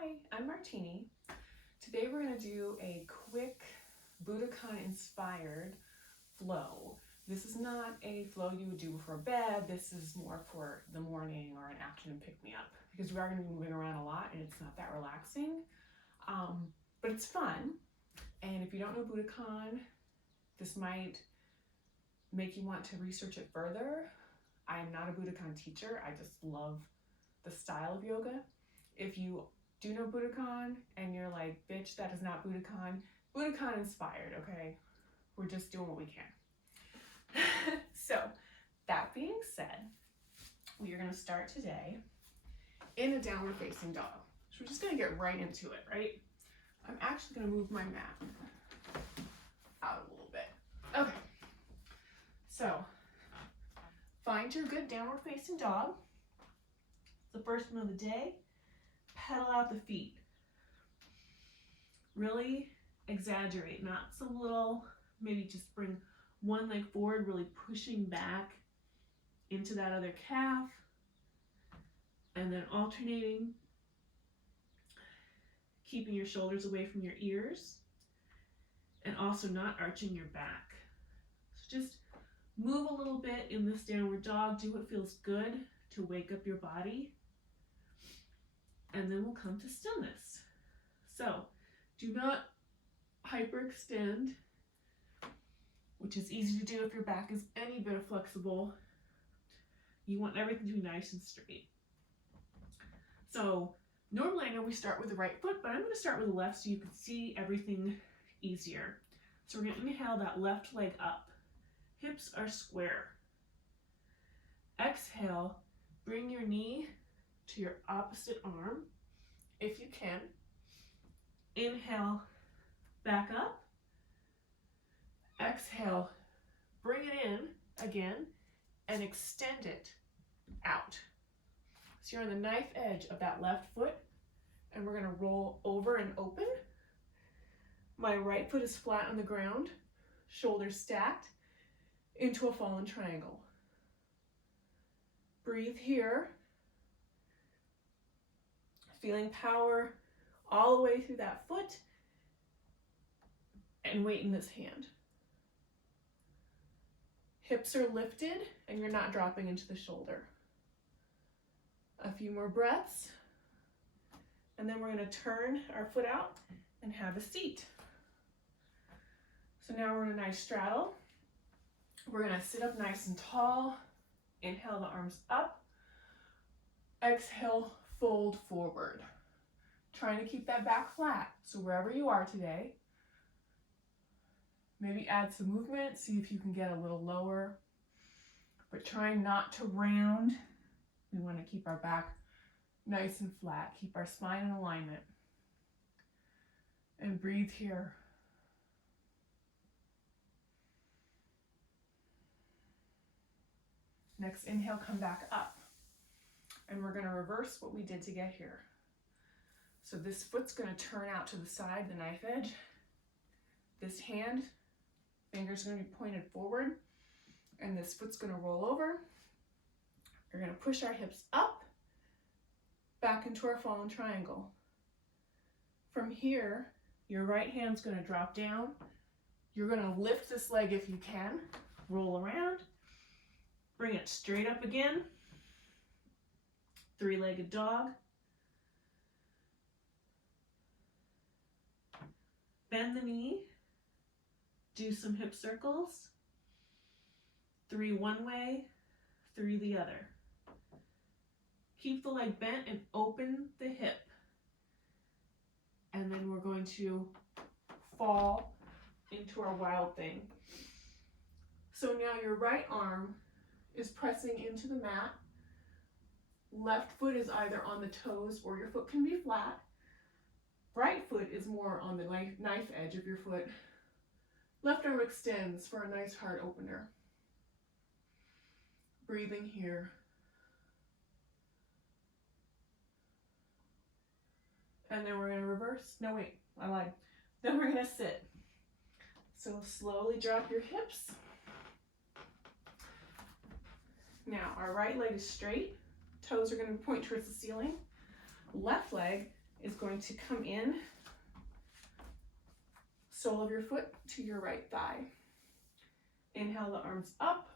Hi, I'm Martini. Today we're going to do a quick Budokan inspired flow. This is not a flow you would do before bed. This is more for the morning or an afternoon pick-me-up because we are going to be moving around a lot and it's not that relaxing, but it's fun. And if you don't know Budokan, this might make you want to research it further. I'm not a Budokan teacher. I just love the style of yoga. If you do know Budokan and you're like, bitch, that is not Budokan, Budokan inspired, okay? We're just doing what we can. So, that being said, we are going to start today in a downward facing dog. So we're just going to get right into it, right? I'm actually going to move my mat out a little bit. Okay. So, find your good downward facing dog. The first one of the day, pedal out the feet. Really exaggerate, not some little, maybe just bring one leg forward, really pushing back into that other calf, and then alternating, keeping your shoulders away from your ears, and also not arching your back. So just move a little bit in this downward dog, do what feels good to wake up your body. And then we'll come to stillness. So do not hyperextend, which is easy to do if your back is any bit flexible. You want everything to be nice and straight. So normally I know we start with the right foot, but I'm going to start with the left so you can see everything easier. So we're going to inhale that left leg up. Hips are square. Exhale, bring your knee to your opposite arm, if you can. Inhale, back up. Exhale, bring it in again, and extend it out. So you're on the knife edge of that left foot, and we're gonna roll over and open. My right foot is flat on the ground, shoulders stacked, into a fallen triangle. Breathe here. Feeling power all the way through that foot and weight in this hand. Hips are lifted and you're not dropping into the shoulder. A few more breaths, and then we're going to turn our foot out and have a seat. So now we're in a nice straddle. We're going to sit up nice and tall. Inhale the arms up. Exhale, fold forward. Trying to keep that back flat. So wherever you are today, maybe add some movement, see if you can get a little lower, but trying not to round. We want to keep our back nice and flat, keep our spine in alignment. And breathe here. Next inhale, come back up. And we're going to reverse what we did to get here. So this foot's going to turn out to the side, the knife edge. This hand, fingers are going to be pointed forward, and this foot's going to roll over. We're going to push our hips up, back into our fallen triangle. From here, your right hand's going to drop down. You're going to lift this leg if you can, roll around, bring it straight up again. Three-legged dog. Bend the knee. Do some hip circles. 3 one way, 3 the other. Keep the leg bent and open the hip. And then we're going to fall into our wild thing. So now your right arm is pressing into the mat. Left foot is either on the toes or your foot can be flat. Right foot is more on the knife edge of your foot. Left arm extends for a nice heart opener. Breathing here. And then we're going to reverse. No, wait, I lied. Then we're going to sit. So slowly drop your hips. Now, our right leg is straight. Toes are going to point towards the ceiling. Left leg is going to come in, sole of your foot to your right thigh. Inhale the arms up.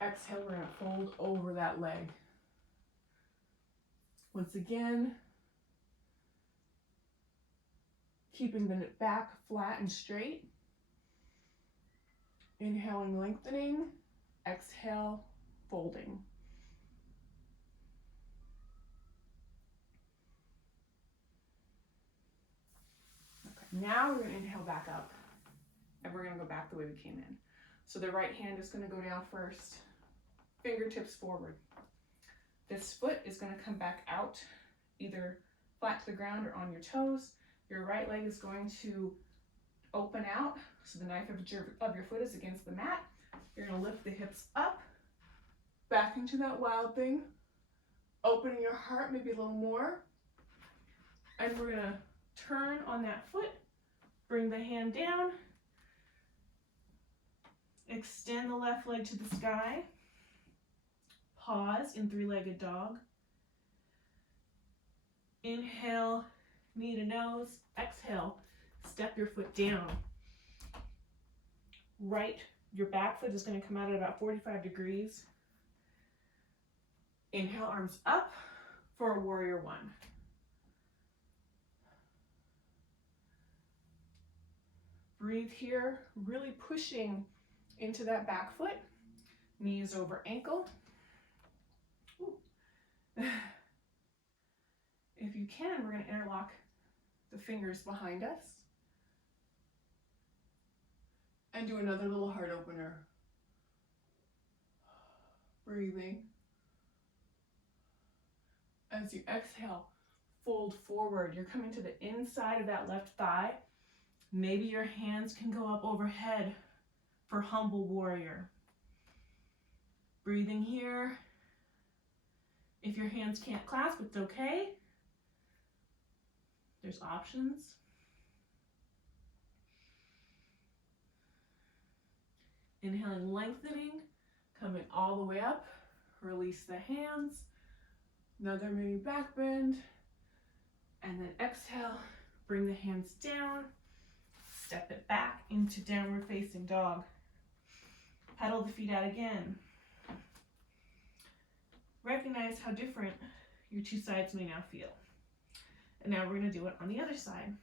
Exhale, we're going to fold over that leg. Once again, keeping the back flat and straight. Inhaling, lengthening. Exhale, folding. Okay, now we're going to inhale back up, and we're going to go back the way we came in. So the right hand is going to go down first, fingertips forward. This foot is going to come back out, either flat to the ground or on your toes. Your right leg is going to open out, so the knife of your foot is against the mat. You're going to lift the hips up, back into that wild thing, opening your heart maybe a little more. And we're going to turn on that foot, bring the hand down, extend the left leg to the sky, pause in three-legged dog. Inhale, knee to nose. Exhale, step your foot down. Your back foot is going to come out at about 45 degrees. Inhale, arms up for a warrior one. Breathe here, really pushing into that back foot. Knees over ankle. Ooh. If you can, we're going to interlock the fingers behind us. And do another little heart opener. Breathing. As you exhale, fold forward. You're coming to the inside of that left thigh. Maybe your hands can go up overhead for humble warrior. Breathing here. If your hands can't clasp, it's okay. There's options. Inhaling, lengthening, coming all the way up. Release the hands. Another mini back bend. And then exhale, bring the hands down. Step it back into downward facing dog. Pedal the feet out again. Recognize how different your two sides may now feel. And now we're going to do it on the other side.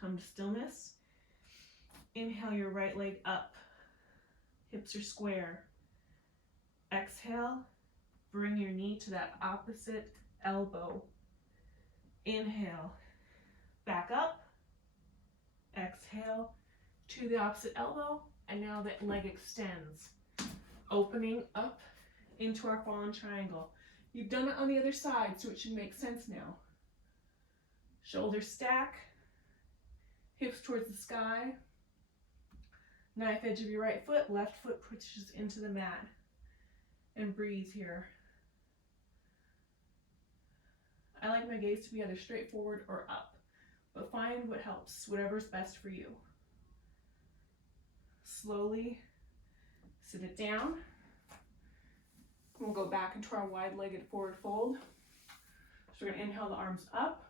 Come to stillness. Inhale your right leg up. Hips are square. Exhale, bring your knee to that opposite elbow. Inhale, back up. Exhale to the opposite elbow, and now that leg extends, opening up into our fallen triangle. You've done it on the other side, so it should make sense now. Shoulders stack, hips towards the sky, knife edge of your right foot, left foot pushes into the mat, and breathe here. I like my gaze to be either straight forward or up, but find what helps, whatever's best for you. Slowly sit it down. We'll go back into our wide-legged forward fold. So we're going to inhale the arms up.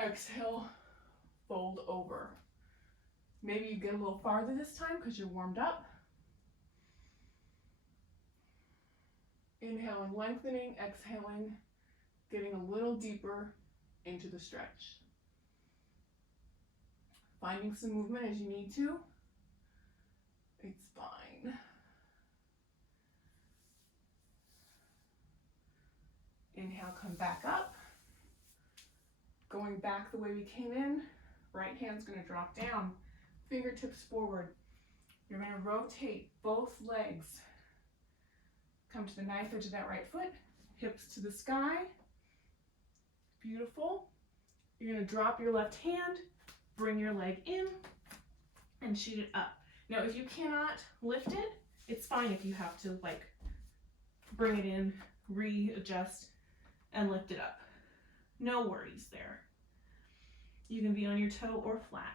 Exhale, fold over. Maybe you get a little farther this time because you're warmed up. Inhaling, lengthening, exhaling, getting a little deeper into the stretch. Finding some movement as you need to. It's fine. Inhale, come back up. Going back the way we came in. Right hand's going to drop down. Fingertips forward. You're going to rotate both legs. Come to the knife edge of that right foot. Hips to the sky. Beautiful. You're going to drop your left hand. Bring your leg in and shoot it up. Now, if you cannot lift it, it's fine if you have to bring it in, readjust, and lift it up. No worries there. You can be on your toe or flat.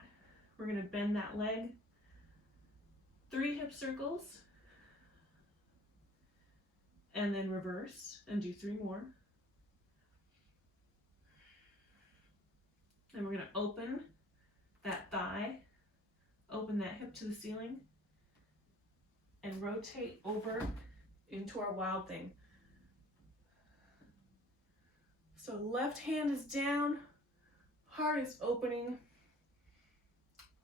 We're going to bend that leg. 3 hip circles. And then reverse and do 3 more. we're going to open that thigh, open that hip to the ceiling, and rotate over into our wild thing. So left hand is down, heart is opening.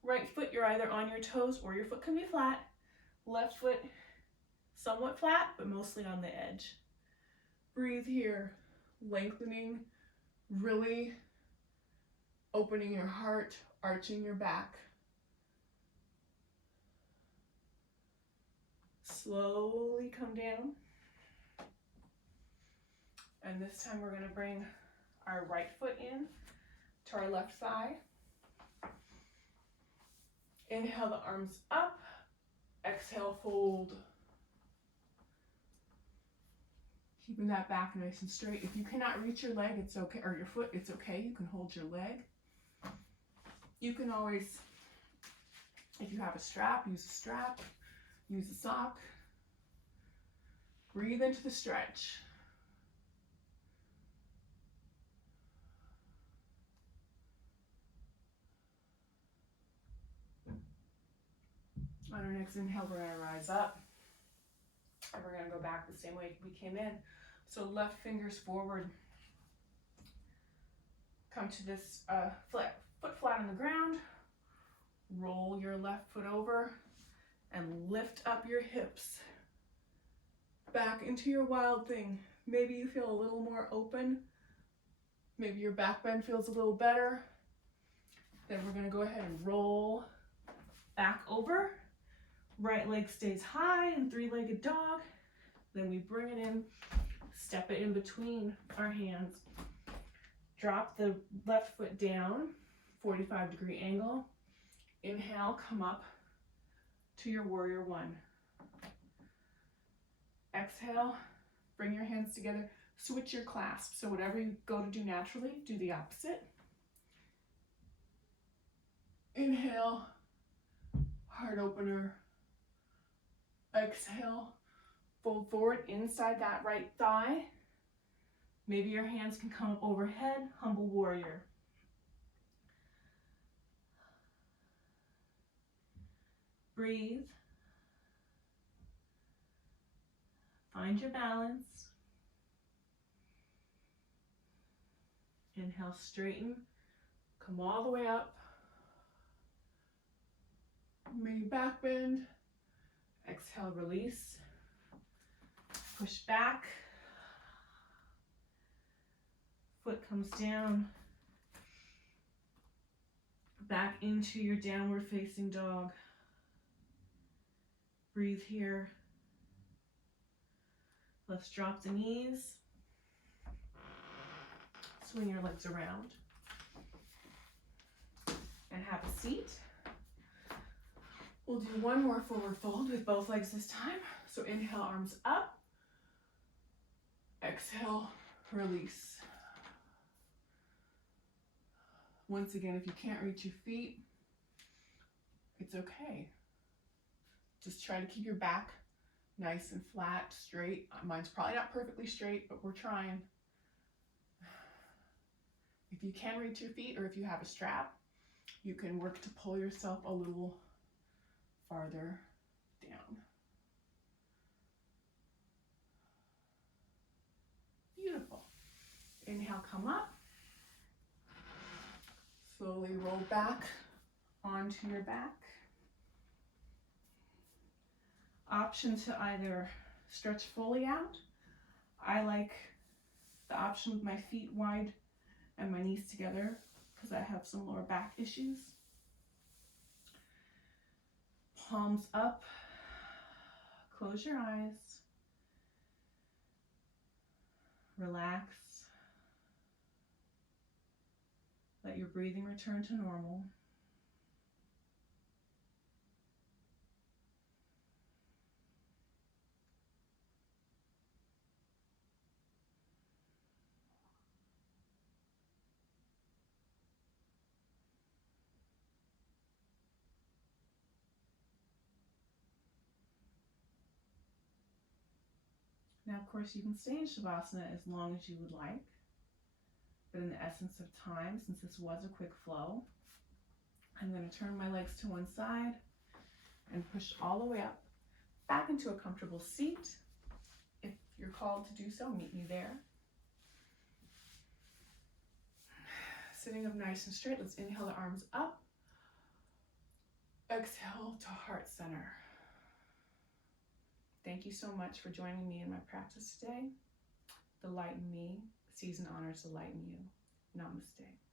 Right foot, you're either on your toes or your foot can be flat. Left foot, somewhat flat, but mostly on the edge. Breathe here, lengthening, really opening your heart, arching your back. Slowly come down. And this time we're going to bring our right foot in to our left thigh. Inhale the arms up. Exhale, fold. Keeping that back nice and straight. If you cannot reach your leg, it's okay, or your foot, it's okay. You can hold your leg. You can always, if you have a strap, use a strap, use a sock. Breathe into the stretch. On our next inhale, we're going to rise up. And we're going to go back the same way we came in. So left fingers forward. Come to this foot flat on the ground. Roll your left foot over and lift up your hips. Back into your wild thing. Maybe you feel a little more open. Maybe your back bend feels a little better. Then we're going to go ahead and roll back over. Right leg stays high in three-legged dog. Then we bring it in, step it in between our hands. Drop the left foot down, 45-degree angle. Inhale, come up to your warrior one. Exhale, bring your hands together. Switch your clasp. So whatever you go to do naturally, do the opposite. Inhale, heart opener. Exhale, fold forward inside that right thigh. Maybe your hands can come up overhead, humble warrior. Breathe. Find your balance. Inhale, straighten. Come all the way up. Maybe back bend. Exhale, release. Push back. Foot comes down. Back into your downward facing dog. Breathe here. Let's drop the knees. Swing your legs around. And have a seat. We'll do one more forward fold with both legs this time. So inhale, arms up. Exhale, release. Once again, if you can't reach your feet, it's okay. Just try to keep your back nice and flat, straight. Mine's probably not perfectly straight, but we're trying. If you can reach your feet, or if you have a strap, you can work to pull yourself a little farther down. Beautiful. Inhale, come up. Slowly roll back onto your back. Option to either stretch fully out. I like the option with my feet wide and my knees together because I have some lower back issues. Palms up, close your eyes, relax, let your breathing return to normal. Now, of course, you can stay in Shavasana as long as you would like, but in the essence of time, since this was a quick flow, I'm going to turn my legs to one side and push all the way up, back into a comfortable seat. If you're called to do so, meet me there. Sitting up nice and straight, let's inhale the arms up. Exhale to heart center. Thank you so much for joining me in my practice today. The light in me sees and honors the light in you. Namaste.